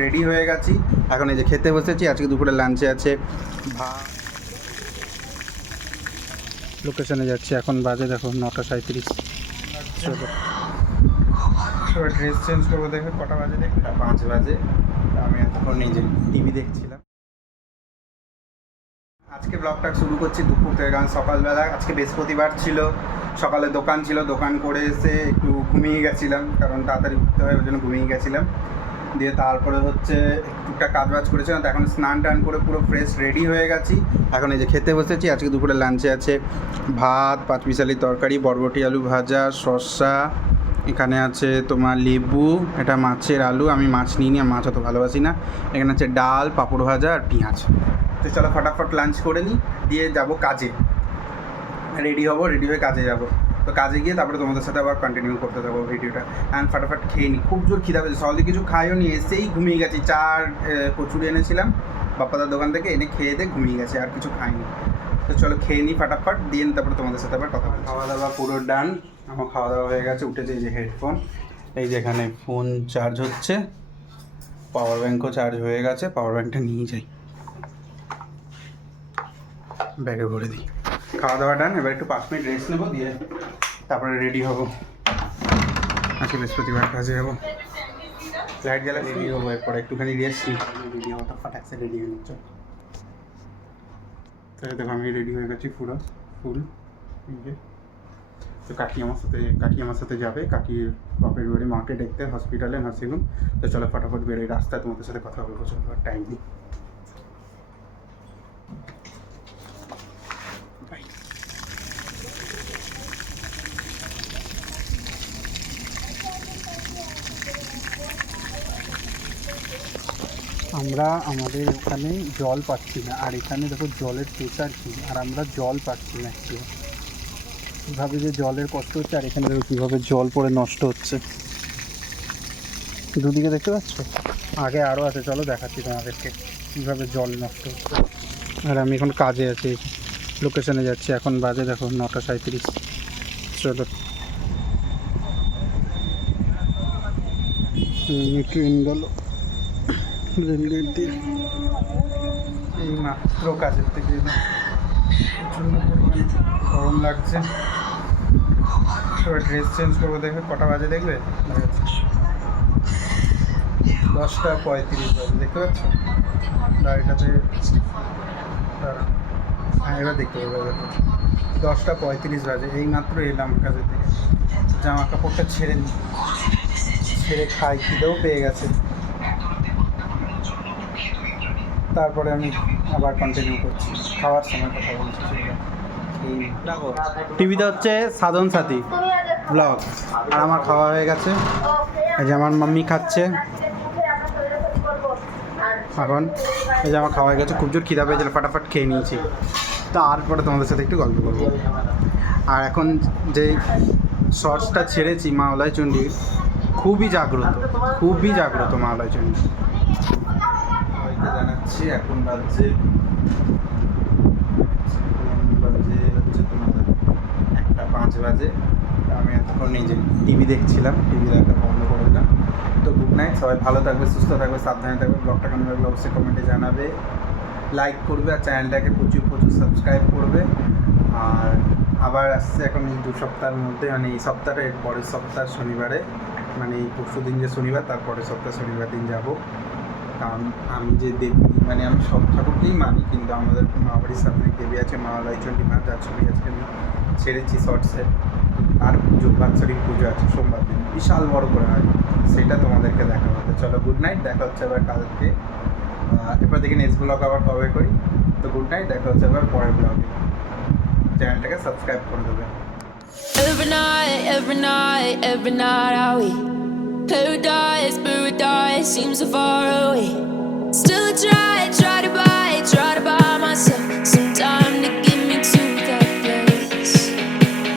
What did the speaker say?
Ready হয়ে গেছি, এখন এই যে খেতে বসেছি। আজকে দুপুরে লাঞ্চে আছে ভাত। লোকেশনে যাচ্ছি, এখন বাজে দেখো 9:37। চলো এবার ড্রেস চেঞ্জ করবো। দেখো কটা বাজে, দেখো 5 বাজে। আমি এতক্ষণ নিজে টিভি দেখছিলাম। আজকে ব্লগটা শুরু করছি দুপুর থেকে, কারণ সকালবেলা আজকে বৃহস্পতিবার ছিল, সকালে দোকান ছিল, দোকান করে এসে একটু ঘুমিয়ে গেছিলাম, কারণ তাড়াতাড়ি উঠতে হয় ওই জন্য ঘুমিয়ে গেছিলাম। দিয়ে তারপরে হচ্ছে টুকটাক কাজবাজ করেছিলাম, তো এখন স্নান টান করে পুরো ফ্রেশ রেডি হয়ে গেছি। এখন এই যে খেতে বসেছি। আজকে দুপুরে লাঞ্চে আছে ভাত, 5 মিশালি তরকারি, বরবটি আলু ভাজা, শসা, এখানে আছে তোমার লেবু, এটা মাছের আলু, আমি মাছ নিইনি, আমি মাছ অত ভালোবাসি না। এখানে আছে ডাল, পাঁপড় ভাজা আর পেঁয়াজ। তো চলো ফটাফট লাঞ্চ করে নিই, দিয়ে যাব কাজে। রেডি হব, রেডি হয়ে কাজে যাব। তো কাজে গিয়ে তারপরে তোমাদের সাথে আবার কন্টিনিউ করতে থাকবো ভিডিওটা। অ্যান্ড ফটাফট খেয়ে নিই, খুব জোর খিদা পেয়েছে। সকালে কিছু খাইও নি, এসেই ঘুমিয়ে গেছি। কচুরি এনেছিলাম বাপ্পাদার দোকান থেকে, এনে খেয়ে দিয়ে ঘুমিয়ে গেছে, আর কিছু খাইনি। তো চলো খেয়ে নিই ফটাফট, দিয়ে তারপরে তোমাদের সাথে আবার কথা বলবো। খাওয়া দাওয়া পুরো ডান, আমার খাওয়া দাওয়া হয়ে গেছে। উঠেছে এই যে হেডফোন, এই যে এখানে ফোন চার্জ হচ্ছে, পাওয়ার ব্যাঙ্কও চার্জ হয়ে গেছে। পাওয়ার ব্যাঙ্কটা নিয়ে যাই, ব্যাগে ভরে দিই। খাওয়া দাওয়া ডান, এবার একটু 5 মিনিট রেস্ট নেবো, দিয়ে তারপরে রেডি হবো। আজকে বৃহস্পতিবার কাজে যাবো। লাইট জ্বালা রেডি হবো, এরপরে একটুখানি রেস্ট নিই, রেডি হবো, ফটাকসে রেডি হয়ে নিচ্ছ। তো দেখো আমি রেডি হয়ে গেছি পুরো ফুল। তো কাকি আমার সাথে যাবে, কাকির বাপের বাড়ি মাকে দেখতে হসপিটালে, নার্সিংহোম। তো চলো ফটাফট বেরোই, রাস্তায় তোমাদের সাথে কথা বলবো। চলো টাইম দিই। আমরা আমাদের ওখানে জল পাচ্ছি না, আর এখানে দেখো জলের প্রেশার কী, আর আমরা জল পাচ্ছি না একটু। কীভাবে যে জলের কষ্ট হচ্ছে, আর এখানে দেখো কীভাবে জল পড়ে নষ্ট হচ্ছে। দুদিকে দেখতে পাচ্ছ, আগে আরও আছে, চলো দেখাচ্ছি তোমাদেরকে কীভাবে জল নষ্ট হচ্ছে। আর আমি এখন কাজে আছি, লোকেশনে যাচ্ছি, এখন বাজে দেখো 9:37। চলো ট্রেন গেল রেলগেট দিয়ে, এই মাত্র কাজের থেকে প্রচণ্ড পরিমাণে গরম লাগছে। এবার ড্রেস চেঞ্জ করবো। দেখবে কটা বাজে, দেখবে 10:35 বাজে, দেখতে পাচ্ছ গাড়িটাতে। হ্যাঁ এবার দেখতে পাবে, দেখো 10:35 বাজে, এই মাত্র এলাম কাজের থেকে। জামা কাপড়টা ছেড়ে নিই, ছেড়ে খাই, খিদেও পেয়ে গেছে। তারপরে আমি আবার কন্টিনিউ করছি, খাওয়ার সময় কথা বলছি। দেখো টিভিতে হচ্ছে সাধন সাথী ব্লগ, আর আমার খাওয়া হয়ে গেছে। এই যে আমার মাম্মি খাচ্ছে এখন, এই যে আমার খাওয়া হয়ে গেছে। খুব জোর খিদা পেয়েছিল, ফটাফট খেয়ে নিয়েছি। তারপরে তোমাদের সাথে একটু গল্প করবো। আর এখন যে শর্টসটা ছেড়েছি মাওলাই চণ্ডীর, খুবই জাগ্রত মাওলাই চণ্ডী। জানাচ্ছি এখন বাজে হচ্ছে তোমার 1:05 বাজে। আমি এতক্ষণ নিজে টিভি দেখছিলাম, টিভি দেখা বন্ধ করে দিলাম। তো গুড নাইট, সবাই ভালো থাকবে, সুস্থ থাকবে, সাবধানে থাকবে। ব্লগটা কেমন লাগলো অবশ্যই কমেন্টে জানাবে, লাইক করবে, আর চ্যানেলটাকে প্রচুর সাবস্ক্রাইব করবে। আর আবার আসছে এখন এই 2 সপ্তাহের মধ্যে, মানে এই সপ্তাহের পরের সপ্তাহ শনিবারে, মানে এই পরশু দিন যে শনিবার, তারপরের সপ্তাহ শনিবার দিন যাব। কারণ আমি যে দেবী, মানে আমি সব ঠাকুরকেই মানি, কিন্তু আমাদের মা বাড়ির সামনে দেবী আছে মাওলাই চণ্ডী মা, যার ছবি আজকে আমি ছেড়েছি শর্টসে। আর পুজো, বাৎসরিক পুজো আছে সোমবার দিন, বিশাল বড় করে হয়, সেটা তোমাদেরকে দেখাবো। তো চলো গুড নাইট, দেখা হচ্ছে আবার কালকে। এরপর দেখি নেক্সট ব্লগ আবার কবে করি। তো গুড নাইট, দেখা হচ্ছে আবার পরের ব্লগে। চ্যানেলটাকে সাবস্ক্রাইব করে দেবে। Every night, are we paradise seems so far away.